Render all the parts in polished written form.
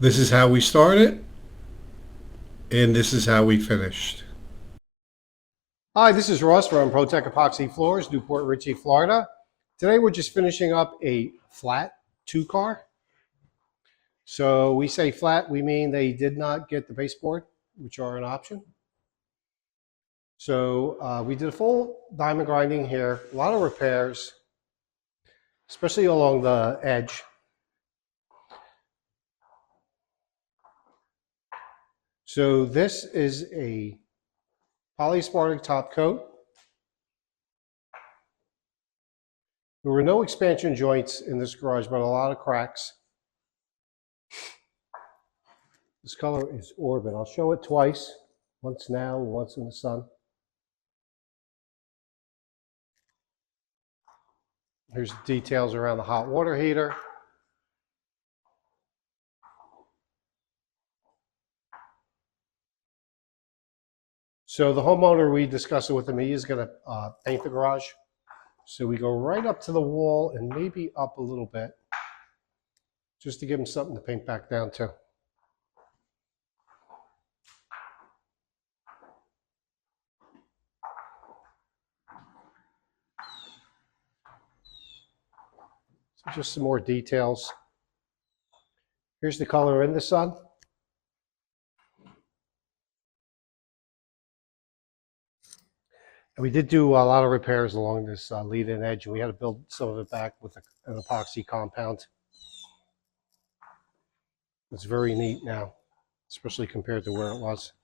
This is how we started, and this is how we finished. Hi, this is Ross from ProTech Epoxy Floors, Newport Richey, Florida. Today we're just finishing up a flat two-car. So we say flat, we mean they did not get the baseboard, which are an option. So we did a full diamond grinding here, a lot of repairs, especially along the edge. So this is a polyaspartic top coat. There were no expansion joints in this garage, but a lot of cracks. This color is Orbit. I'll show it twice, once now, once in the sun. Here's the details around the hot water heater. So the homeowner, we discussed it with him, he is going to paint the garage. So we go right up to the wall and maybe up a little bit, just to give him something to paint back down to. So just some more details. Here's the color in the sun. And we did do a lot of repairs along this lead-in edge, and we had to build some of it back with an epoxy compound. It's very neat now, especially compared to where it was.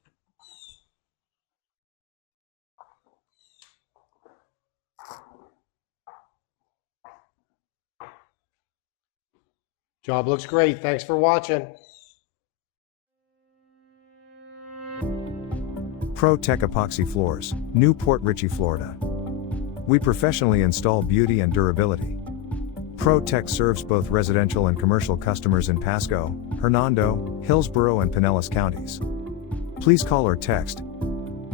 Job looks great. Thanks for watching. ProTech Epoxy Floors, Newport Richey, Florida. We professionally install beauty and durability. ProTech serves both residential and commercial customers in Pasco, Hernando, Hillsborough, and Pinellas counties. Please call or text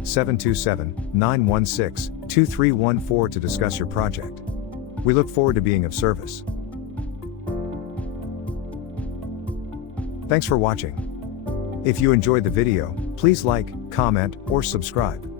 727-916-2314 to discuss your project. We look forward to being of service. Thanks for watching. If you enjoyed the video, please like, comment, or subscribe.